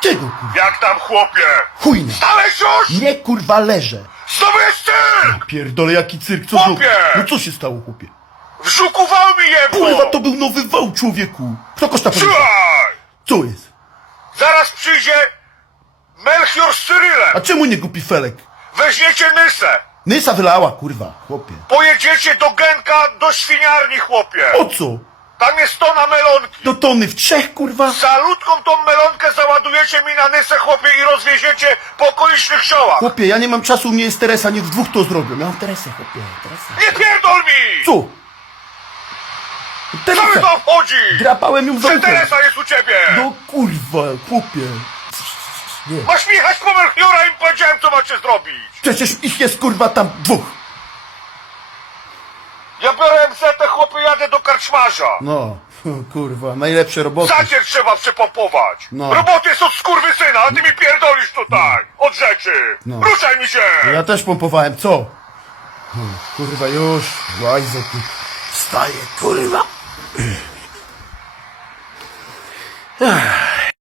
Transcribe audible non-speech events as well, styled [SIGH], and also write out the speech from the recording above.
Czego kurwa? Jak tam chłopie? Chujna. Stałeś już? Nie kurwa leżę. Znowu jest ty! Pierdolę jaki cyrk, co Chłopie! No co się stało chłopie? W żuku wał mi jebło! Kurwa to był nowy wał człowieku. Kto koszta powiedział? Słuchaj! Co jest? Zaraz przyjdzie Melchior z Cyrylem. A czemu nie głupi Felek? Weźmiecie Nysę. Nysa wylała kurwa, chłopie. Pojedziecie do Genka, do świniarni, chłopie. O co? Tam jest tona melonki. Do tony w trzech kurwa? Salutką tą melonkę załadujecie mi na Nysę, chłopie, i rozwieziecie po okolicznych ziołach. Chłopie, ja nie mam czasu, u mnie jest Teresa, niech w dwóch to zrobią. Ja mam Teresę, chłopie, Teresę. Nie pierdol mi! Co? Co mi to obchodzi? Drapałem ją za uchem. Teresa jest u ciebie! No kurwa, chłopie. Nie. Masz mi jechać po Melchiora i im powiedziałem, co macie zrobić. Przecież ich jest kurwa tam dwóch. Chłopie, jadę do karczmarza. No, [LAUGHS] kurwa, najlepsze roboty. Zacier trzeba przepompować. No. Roboty jest od skurwysyna, a ty mi pierdolisz tutaj. Od rzeczy. No. Ruszaj mi się. Ja też pompowałem, co? Hmm, Kurwa, już. Łajzo, ty. Wstaję, kurwa. [CLEARS THROAT] Ach.